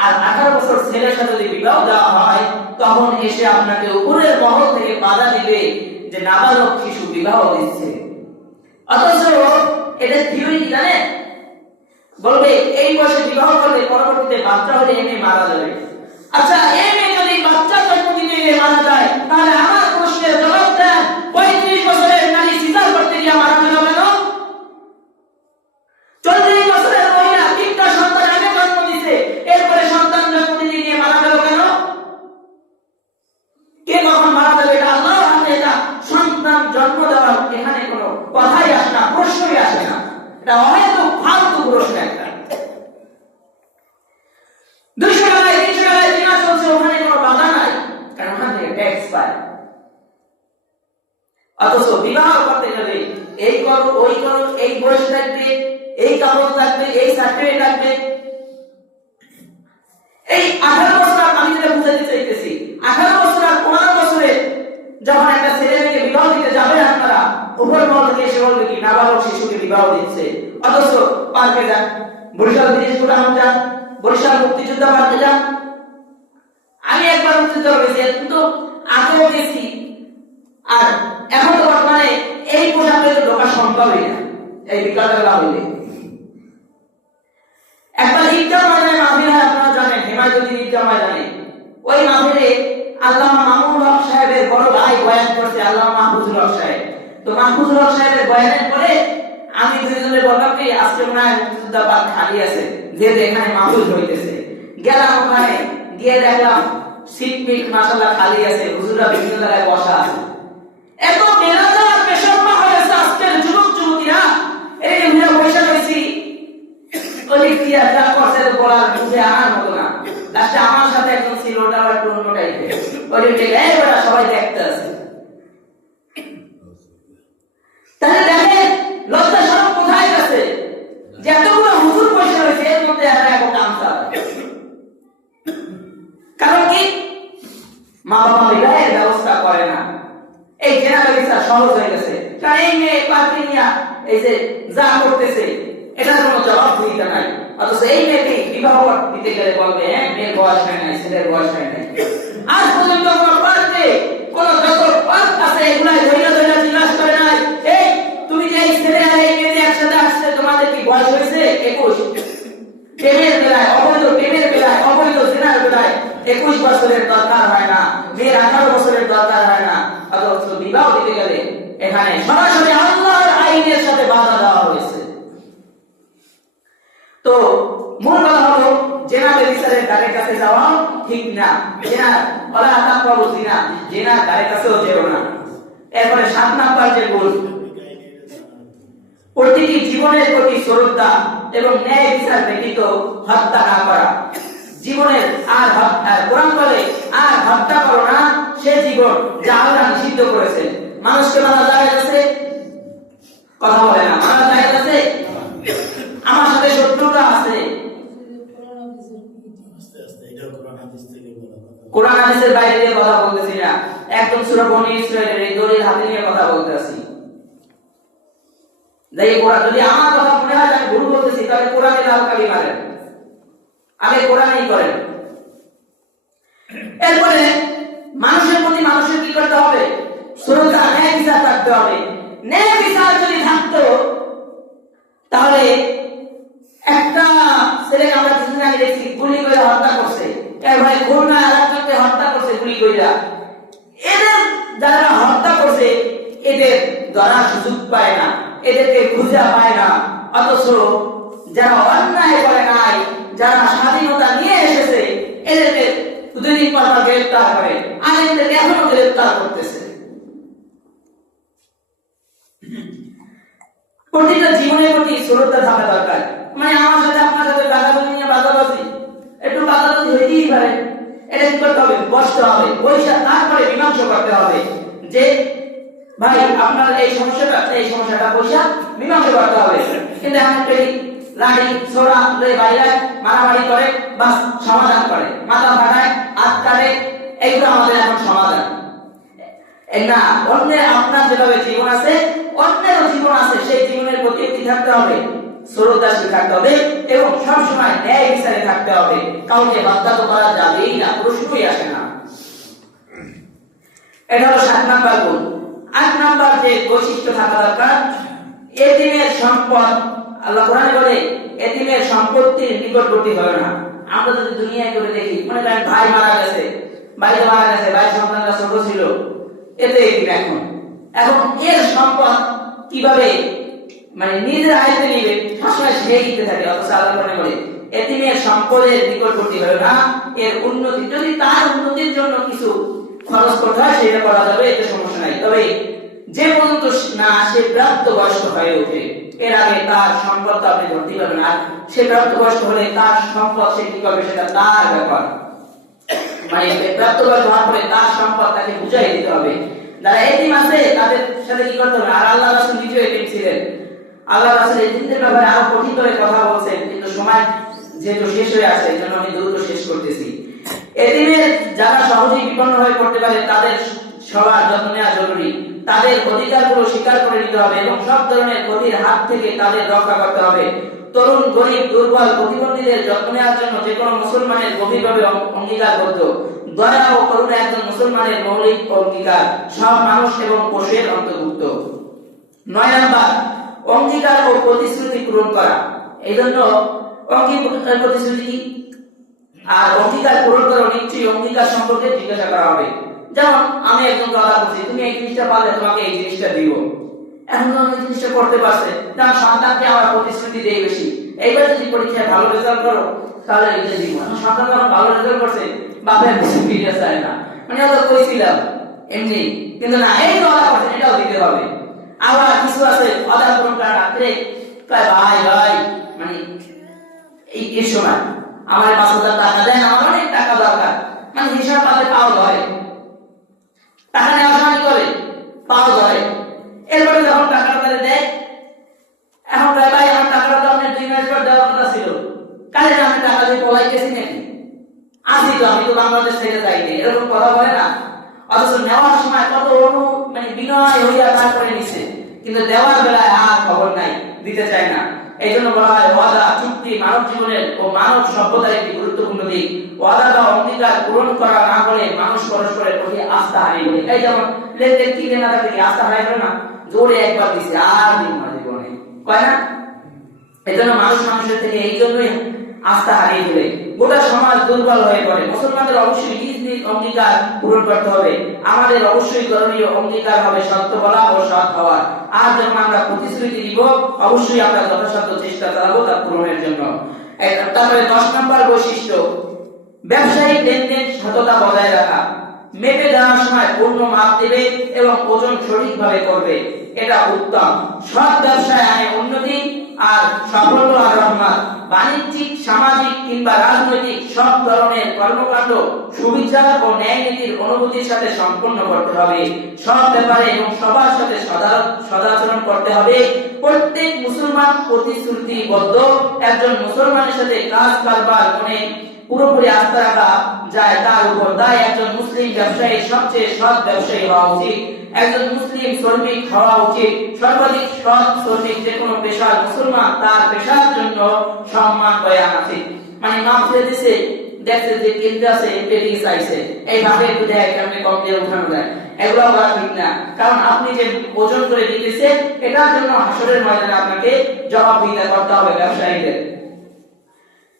আর 18 বছর ছেলের সাথে যদি বিবাহ দেওয়া হয়, তখন এসে আপনাকে উপরের মহল থেকে বাধা দিবে যে নাবালক শিশু বিবাহ দিচ্ছে। অথচ এদের থিওরি কি জানেন? বলবে এই বয়সে বিবাহ করলে পরবর্তীতে বাচ্চা হলে এমনি মারা যাবে। আচ্ছা, এই মেয়ে যদি বাচ্চা জন্ম দিতে গিয়ে মারা যায়, তাহলে আমার প্রশ্নের জবাব দেন, 35 বছরের নারী সিজার করতে গিয়ে মারা গেল কেন? 40 বছরের মহিলা 3টা সন্তান আগে জন্ম দিয়েছে, এরপরে সন্তান জন্ম দিতে গিয়ে মারা গেল কেন? কে কখন মারা যাবে এটা আল্লাহর হাতে। এটা সন্তান জন্ম দেওয়ার এখানে কোনো কথাই আসে না, প্রশ্নই আসে না। এটা হয়তো ফালতু প্রশ্ন একটা। 200 টাকায় 300 টাকায় কিনা চলছে, ওখানে কোনো বাধা নাই, কারণ ওখান থেকে ট্যাক্স পায়। অথচ বিবাহ করতে গেলে এই করো ওই করো, এই বয়স থাকবে, এই কাগজ লাগবে, এই সার্টিফিকেট লাগবে। এই 18 বছর আমি যেটা বুঝাতে চাইতেছি, 18 বছর আর 15 বছরে যখন একটা ছেলে মেয়েকে বিবাহ দিতে যাবে আপনারা, উপর মহল থেকে এসে বলবে কি নাবালক শিশুকে বিবাহ দিচ্ছে। অথচ পার্কে যান, বরিশাল ব্রিজ গোডাউন যান, বরিশাল মুক্তিযোদ্ধা পার্কে যান। আমি একবার মুক্তিযোদ্ধা গেছি, কিন্তু আগেও গেছি, আর এখন তো বর্তমানে এই পোশাকে তো ঢোকা সম্ভবই না, এই বিকালবেলা হইলে। একবার ঈদগাহ ময়দানে মাহফিল হয়, আপনারা জানেন, হেমায়তুদ্দিন ঈদগাহ ময়দানে। ওই মাহফিলে আল্লামা মামুনুল হক সাহেবের বড় ভাই বয়ান করছে, আল্লামা মাহফুজুল হক সাহেব। তো মাহফুজুল হক সাহেবের বয়ানের পরে আমি দুইজনে বললাম কি আজকে মনে হয় মুক্তিযোদ্ধা পার্ক খালি আছে, যেহেতু এখানে মাহফিল হইতেছে। গেলাম ওখানে, গিয়ে দেখলাম সিট মিট মাশাআল্লাহ খালি আছে, হুজুররা বিভিন্ন জায়গায় বসা আছে। এত বেলাদার বেশরমা হয়েছে আজকের যুবক যুবতীরা, এই যে বসে রয়েছি, ওই কি যা করছে তো বলার বুঝে আনার মতো না। লাস্টে আমার সাথে একজন ছিল, ওটা আবার অন্য টাইপের, ওই এই ওরা সবাই দেখতে আছে। তাহলে দেখেন লজ্জা শরম কোথায় গেছে, যে এতগুলো হুজুর বসে রয়েছে, এর মধ্যে একটা এখন কামসা। কারণ কি মা বাবা বিবাহের ব্যবস্থা করে না, এই জেনারেলিসা সহজ হয়ে গেছে। কারণ এই মেয়ে পার্টি নিয়ে এই যে যা করতেছে এটার কোনো জবাব দিতে নাই। অথচ এই মেয়েকে বিবাহ দিতে গেলে বলবে হ্যাঁ মেয়ের বয়স হয় নাই, ছেলের বয়স হয় নাই। আজ পর্যন্ত কোনো পার্কে কোন যত পার্ক আছে এগুলাই ধৈর্য ধৈর্য জিজ্ঞাসা করে নাই, এই তুমি যে এই ছেলে আর এই মেয়ে একসাথে আসছে, তোমাদের কি বয়স হয়েছে 21? প্রেমের বেলায়, অবৈধ প্রেমের বেলায় 21 বছরের দরকার হয় না, মেয়ের 18 বছরের দরকার হয় না, অথচ বিবাহ দিতে গেলে এখানে সরাসরি আল্লাহর আইনের সাথে বাধা দেওয়া হয়েছে। তো মূল কথা হলো জেনা বিচারের ধারে কাছে যাওয়া ঠিক না। জেনা ওলা তাকওয়া জিনা, জেনা ধারে কাছেও যেও না। এরপরে 7 নাম্বার যে গুণ, প্রতিটি জীবনের প্রতি শ্রদ্ধা এবং ন্যায় বিচার ব্যতীত হত্যা না করা। জীবনের আর কোরআন বলে আর হত্যা করো না সে জীবন যা আল্লাহ নিষিদ্ধ করেছেন। মানুষকে মারা যায় আছে, কথা বলে না, মারা যায় আছে, আমার সাথে শত্রুতা আছে, কোরআন হাদিসের বাইরে দিয়ে কথা বলতেছি না, একদম সূরা বনী ইসরাঈলের এই দলিল হাতে নিয়ে কথা বলতেছি। যাই কোরআন যদি আমার কথা মনে হয় আমি ভুল বলতেছি তাহলে কোরআনে লাল কালি মারেন, আগে কোরআনই করেন। এরপরে মানুষের প্রতি মানুষের কি করতে হবে? শ্রদ্ধা, ন্যায় বিচার থাকতে হবে। ন্যায় বিচার যদি থাকতো তাহলে একটা ছেলে আমরা কিছুদিন আগে দেখছি গুলি করে হত্যা করছে, এরপরে খুলনায় আরেকজনকে হত্যা করছে গুলি করে। এদের যারা হত্যা করছে এদের ধরার সুযোগ পায় না, এদেরকে খুঁজে পায় না। অথচ যারা অন্যায় করে নাই, যারা স্বাধীনতা নিয়ে এসেছে এদেরকে 2 দিন পর গ্রেফতার করে, আর এদেরকে এখনো গ্রেফতার করতেছে। প্রতিটা জীবনের প্রতি শ্রদ্ধা থাকা দরকার। মানে আমার সাথে আপনার সাথে বাধাবাধি নিয়ে বাধাবাধি, একটু বাধাবাধি হইতেই পারে, এটা কি করতে হবে? বসতে হবে, বৈশা তারপরে মীমাংসা করতে হবে যে ভাই আপনার এই সমস্যাটা বৈশা মীমাংসা করতে হবে। কিন্তু এখন লাঠি ছোড়া লয়ে বাইরে মারামারি করে বাস সমাধান করে, মাথা ফাটায়, হাত কাটে, এইগুলো আমাদের এখন সমাধান না। অন্যের আপনার যেভাবে জীবন আছে অন্যেরও জীবন আছে, সেই জীবনের প্রতি কি থাকতে হবে? শ্রদ্ধাশীল থাকতে হবে এবং সবসময় ন্যায় বিচারে থাকতে হবে। কাউকে হত্যা তো করা যাবেই না, প্রশ্নই আসে না। এটা হলো 7 নাম্বার গুণ। 8 নাম্বার যে বৈশিষ্ট্য থাকা দরকার, এতিমের সম্পদ, আল্লাহ কোরআনে বলে এতিমের সম্পত্তির নিকটবর্তী হবে না। আমরা যদি দুনিয়ায় করে দেখি, মনে করেন ভাই মারা গেছে, বাড়িতে মারা গেছে, ভাই সন্তানরা ছোট ছিল, এতে এখন এর সম্পদ কিভাবে মানে নিজের আয়ত্তে নিবে, সবসময় সে দিতে থাকে। অথচ আল্লাহ কোরআনে বলে এতিমের সম্পদের নিকটবর্তী হবে না, এর উন্নতি, যদি তার উন্নতির জন্য কিছু খরচ করতে হয় সেটা করা যাবে, এতে সমস্যা নাই। তবে যে পর্যন্ত না সে প্রাপ্তবয়স্ক হয়ে ওঠে এর আগে তার সম্পদ আপনি ধরতে পারবেন না। সে প্রাপ্তবয়স্ক হলে তার সম্পদ সে কি করবে সেটা তার ব্যাপার। মানে প্রাপ্তবয়স্ক হওয়ার পরে তার সম্পদ তাকে বুঝাই দিতে হবে। যারা এতিম আছে তাদের সাথে কি করতে হবে? আর আল্লাহ রাসূল নিজেও এতিম ছিলেন, আল্লাহ রাসূল এতিমদের ব্যাপারে আরো কঠিন করে কথা বলছেন, কিন্তু সময় যেহেতু শেষ হয়ে আসে এই জন্য আমি দ্রুত শেষ করতেছি। এতিমের যারা সহজেই বিপন্ন হয়ে পড়তে পারে তাদের সবার যত্ন নেওয়া জরুরি। তাদের অধিকারগুলো স্বীকার করে নিতে হবে এবং সব ধরনের ক্ষতির হাত থেকে তাদের রক্ষা করতে হবে। তরুণ, গরিব, দুর্বল, প্রতিবন্ধীদের যত্ন নেওয়ার জন্য যে কোনো মুসলমানের গভীরভাবে অঙ্গীকারবদ্ধ। দয়া ও করুণা একজন মুসলমানের মৌলিক অঙ্গীকার, সব মানুষ এবং পশুর অন্তর্ভুক্ত। 9 নাম্বার, অঙ্গীকার ও প্রতিশ্রুতি পূরণ করা। এই জন্য অঙ্গীকার প্রতিশ্রুতি আর অঙ্গীকার পূরণ করা, নিশ্চয়ই অঙ্গীকার সম্পর্কে জিজ্ঞাসা করা হবে। যেমন আমি একজন কথা বলছি, তুমি এই জিনিসটা পারলে তোমাকে এই জিনিসটা দিব। এখন তুমি জিনিসটা করতে পারছে, তার সন্তানকে আমরা প্রতিশ্রুতি দেই বেশি, এইবার যদি পরীক্ষায় ভালো রেজাল্ট করো তাহলে এটা দিব। সন্তান যখন ভালো রেজাল্ট করছে বাপের কিছু ফিরে চায় না, মানে ওদের কইছিলাম এমনি, কিন্তু না এই কথা করছে এটাও দিতে হবে। আবার কিছু আছে অদার পূরণটা রাখতে ভাই ভাই মানে এই সময় আমার 5,000 টাকা দেন, আমার অনেক টাকা দরকার, মানে হিসাব পাতে পাও ধরে, টাকা নেওয়ার সময় করে পাও ধরে। এরপরে যখন টাকাটা তাদের দেয়, এখন ভাই আমার টাকাটা তো আপনার 2 মাস পর দেওয়ার কথা ছিল, কালে আমি টাকা দিয়ে পলাইতেছি নাকি? আসি তো, আমি তো বাংলাদেশ থেকে যাইনি, এরকম কথা বলে না। অথচ নেওয়ার সময় কত মানে বিনয় হইয়া তারপরে নিছে, কিন্তু দেওয়ার বেলায় আর খবর নাই, দিতে চায় না। এই জন্য বলা হয় ওয়াদা, চুক্তি মানব জীবনের ও মানব সভ্যতার একটি গুরুত্বপূর্ণ দিক। ওয়াদা বা অঙ্গীকার পূরণ করা না হলে মানুষ পরস্পরের প্রতি আস্থা হারিয়ে ফেলে। এই যেমন লেনদেন কি না থাকে, আস্থা হারিয়ে ফেলে না, জোরে একবার দিছে আর দিন না জীবনে, কয় না? এই জন্য মানুষ মানুষের থেকে এই জন্যই আস্থা হারিয়ে ফেলে। গোটা সমাজ দুর্বল হয়ে পড়ে। মুসলমানদের অবশ্যই নিজ নিজ অঙ্গীকার পূরণ করতে হবে। আমাদের অবশ্যই করণীয় অঙ্গীকার হবে সত্য বলা ও সৎ হওয়া। আর যখন আমরা প্রতিশ্রুতি দিব, অবশ্যই আমরা যথাসাধ্য চেষ্টা চালাবো তা পূরণের জন্য। তারপরে 10 নম্বর বৈশিষ্ট্য, ব্যবসায়িক লেনদেন সততা বজায় রাখা। মেপে দেওয়ার সময় পূর্ণ মাপ দেবে এবং ওজন সঠিকভাবে করবে, এটা উত্তম। সৎ ব্যবসায় আনে উন্নতি আর সাফল্য আর রহমত। বাণিজ্যিক, সামাজিক কিংবা রাজনৈতিক সব ধরনের কর্মকাণ্ড সুবিচার ও ন্যায় নীতির অনুভূতির সাথে সম্পন্ন করতে হবে। সব ব্যাপারে এবং সবার সাথে সদাচরণ করতে হবে। প্রত্যেক মুসলমান প্রতিশ্রুতিবদ্ধ। একজন মুসলমানের সাথে কাজ কারবার মনে পুরোপুরি আস্থা রাখা যায় তার উপর, তাই একজন মুসলিম ব্যবসায়ী সবচেয়ে সৎ ব্যবসায়ী হওয়া উচিত। একজন মুসলিম শ্রমিক হওয়া উচিত। সর্বাধিক সৎ শ্রমিক যে কোনো পেশার মুসলমান তার পেশার জন্য সম্মান বয়ে আনছে। মানে মাপ দিয়ে দিছে, দেখছে যে কেন্দ্র আছে পেটিং চাইছে, এইভাবে একটু দেয় কেমনে কম দিয়ে উঠানো যায়, এগুলো করা ঠিক না। কারণ আপনি যে ওজন করে দিতেছেন এটার জন্য হাসরের ময়দানে আপনাকে জবাবদিহিতা করতে হবে ব্যবসায়ীদের।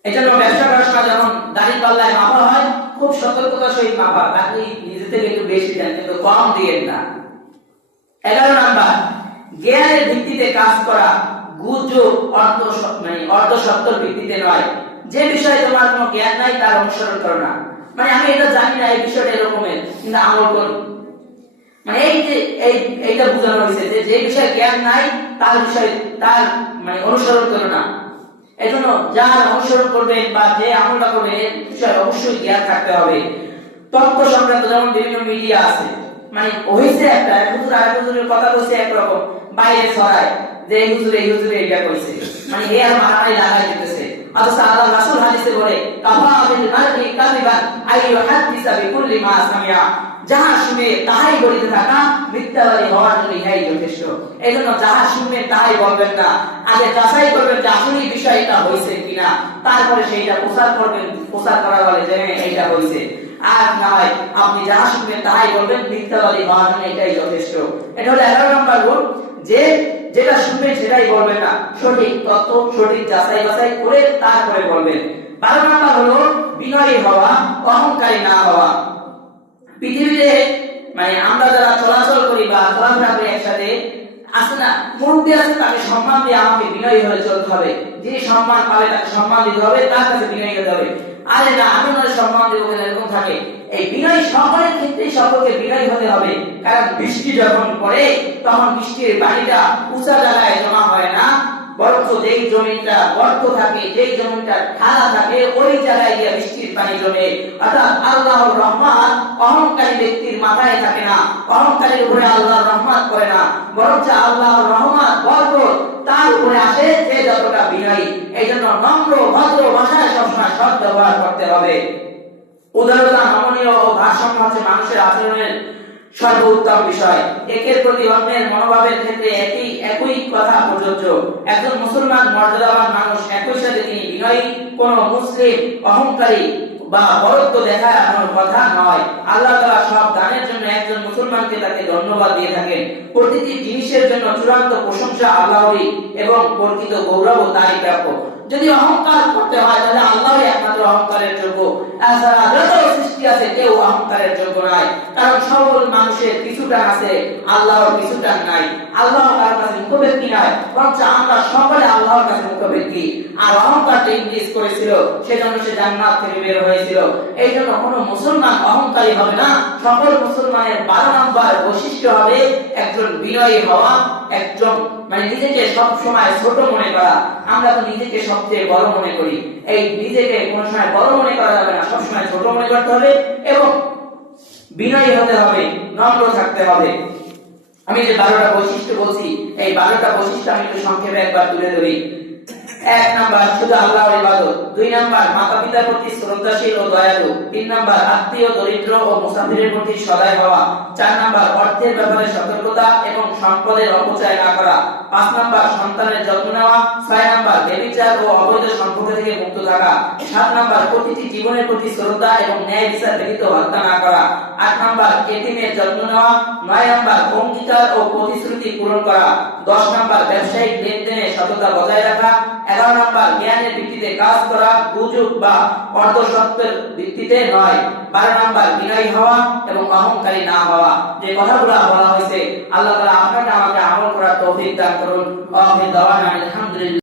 এজন্য ব্যবসা করার সময় যখন দাড়ি পাল্লায় মাপা হয় খুব সতর্কতার সহিত মাপা, তাকে নিজে থেকে একটু বেশি দেন কিন্তু কম দিয়েন না। 11 নাম্বার, জ্ঞানের ভিত্তিতে কাজ করা, গুজব অর্ধ সত্যর ভিত্তিতে নয়। যে বিষয়ে তোমার কোনো জ্ঞান নাই তার অনুসরণ করো না। মানে আমি এটা জানি না এই বিষয়টা এরকমের, কিন্তু আমল করি। মানে এই যে এইটা বোঝানো হয়েছে যে বিষয়ে জ্ঞান নাই তার বিষয়ে তার অনুসরণ করো না। এজন্য যার অনুসরণ করবেন বা যে আমলটা করবেন এর বিষয়ে অবশ্যই জ্ঞান থাকতে হবে। তথ্য সংক্রান্ত যেমন বিভিন্ন মিডিয়া আছে, মানে হইছে একটা হুজুর আর হুজুরের কথা বলছে একরকম, বাইরে ছড়ায় যে এই হুজুরে এটা কইছে, মানে এ আর মারামারি লাগাই দিতেছে। অথচ আল্লাহ রাসূল হাদিসে বলে কাফা বিল মারই কাযিবান আই ইউহাদ্দিসা বিকুল্লি মা সামিআ, যাহা শুনে তাহাই বলিতে থাকা মিথ্যাবাদী হওয়ার জন্য ইহাই যথেষ্ট। এজন্য যাহা শুনবেন তাহাই বলবেন না, আগে যাচাই করবেন যে আসলে বিষয়টা হইছে কিনা, তারপরে সেইটা প্রচার করবেন। প্রচার করা বলে যে এইটা হইছে, আর না হয় আপনি যাহা শুনবেন তাহাই বলবেন, মিথ্যাবাদী হওয়ার জন্য এটাই যথেষ্ট। এটা হলো 11 নম্বর গুণ, যে যেটা শুনবেন সেটাই বলবেন না, সঠিক তথ্য সঠিক যাচাই বাছাই করে তারপরে বলবেন। 12 নম্বর হলো বিনয়ী হওয়া, অহংকারী না হওয়া। পৃথিবীতে আমরা যারা চলাচল করি বা চলাফেরা করি একসাথে, আছে না মূর্তি আছে, তাকে সম্মান দিয়ে আমাকে বিনয়ী হয়ে চলতে হবে। যে সম্মান পাবে তাকে সম্মান দিতে হবে, তার কাছে বিনয়ী হতে হবে। আরে না আমি ওনার সম্মান দেবো এরকম থাকে, এই বিনয়ী সকলের ক্ষেত্রে সকলকে বিনয়ী হতে হবে। কারণ বৃষ্টি যখন পড়ে তখন বৃষ্টির পানিটা উঁচা জায়গায় জমা হয় না, বরং যেই জমিটা গর্ত থাকে, যেই জমিটা ঢালা থাকে, ওই জায়গায় গিয়ে বৃষ্টির পানি জমে। অর্থাৎ আল্লাহর রহমত অহংকারী ব্যক্তির মাথায় থাকে না, অহংকারীর উপরে আল্লাহর রহমত করে না, বরং আল্লাহর রহমত বরকত তার উপরে আসে যে যতটা বিনয়ী। এই জন্য নম্র ভদ্র ভাষায় সবসময় সৎ ব্যবহার করতে হবে। উদারতা, নমনীয় ও ভারসাম্য হচ্ছে মানুষের আচরণের সর্বোত্তম বিষয়। একের প্রতি অন্যের মনোভাবের ক্ষেত্রে একই কথা প্রযোজ্য। একজন মুসলমান মর্যাদাবান মানুষ, একই সাথে তিনি বিনয়ী। কোন মুসলিম অহংকারী বা বরত্ব দেখানোর কথা নয়। আল্লাহ তাআলা সব দানের জন্য একজন মুসলমানকে তাকে ধন্যবাদ দিয়ে থাকেন। প্রতিটি জিনিসের জন্য চূড়ান্ত প্রশংসা আল্লাহরই এবং প্রকৃত গৌরব তারই প্রাপ্য। যদি অহংকার করতে হয় তাহলে আল্লাহই একমাত্র অহংকারের যোগ্য, এছাড়া যত সৃষ্টি আছে কেউ অহংকারের যোগ্য নয়। কারণ সকল মানুষের কিছুটা আছে, আল্লাহর কিছুটা নাই। আল্লাহ কারোর কাছে মুখব্যক্তি নয়, বরং আমরা সকলে আল্লাহর কাছে মুখব্যক্তি। আর অহংকারটা ইবলিস করেছিল, সেজন্য সে জান্নাত থেকে বের হয়েছিল। এই জন্য কোন মুসলমান অহংকারী হবে না। সকল মুসলমানের 12 নম্বর বৈশিষ্ট্য হবে একজন বিনয়ী হওয়া, একজন নিজেকে সব সময় ছোট মনে করা। আমরা তো নিজেকে সবচেয়ে বড় মনে করি, এই নিজেকে কোন সময় বড় মনে করা যাবে না, সব সময় ছোট মনে করতে হবে এবং বিনয়ী হতে হবে, নম্র থাকতে হবে। আমি যে 12টা বৈশিষ্ট্য বলছি, এই 12টা বৈশিষ্ট্য আমি একটু সংক্ষেপে একবার তুলে ধরি। 1 নাম্বার শুধু আল্লাহর ইবাদত, 2 নাম্বার মাতা-পিতার প্রতি শ্রদ্ধাশীল ও দয়ালু, 3 নাম্বার আত্মীয়, দরিদ্র ও মুসাফিরের প্রতি সদয় হওয়া, 4 নাম্বার অর্থের ব্যাপারে সতর্কতা শ্রদ্ধা এবং সম্পদের অপচয় না করা। 5 নাম্বার সন্তানের যত্ন নেওয়া। 6 নাম্বার ব্যভিচার ও অবৈধ সম্পর্ক থেকে মুক্ত থাকা। 7 নাম্বার প্রতিটি জীবনের প্রতি শ্রদ্ধা এবং ন্যায় বিচার ব্যতীত হত্যা না করা। 8 নাম্বার এতিমের যত্ন নেওয়া। 9 নাম্বার অঙ্গীকার ও প্রতিশ্রুতি পূরণ করা। 10 নাম্বার ব্যবসায়িক লেনদেনে সততা বজায় রাখা। 11 নাম্বার জ্ঞানের ভিত্তিতে কাজ করা, গুজব বা অর্ধসত্যের ভিত্তিতে নয়। 12 নাম্বার বিনয়ী হওয়া এবং অহংকারী না হওয়া। যে কথাগুলো বলা হয়েছে, আল্লাহ তাআলা আপনাকে আমাকে আমল করার তৌফিক দান করুন। আমিন। দাওয়ানা আলহামদুলিল্লাহ।